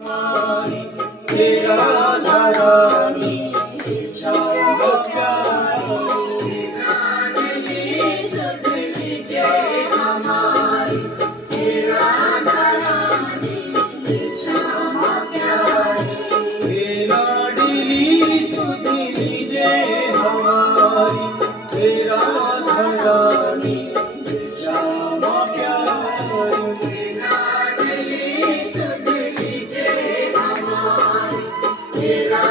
तेरा राधा रानी श्यामा प्यारी, लाडली सुधली जय हमारी, तेरा राधा रानी श्यामा प्यारी, लाडली सुधली जय हमारी, तेरा राधा रानी श्यामा प्यारी, लाडली सुधली जय हमारी, तेरा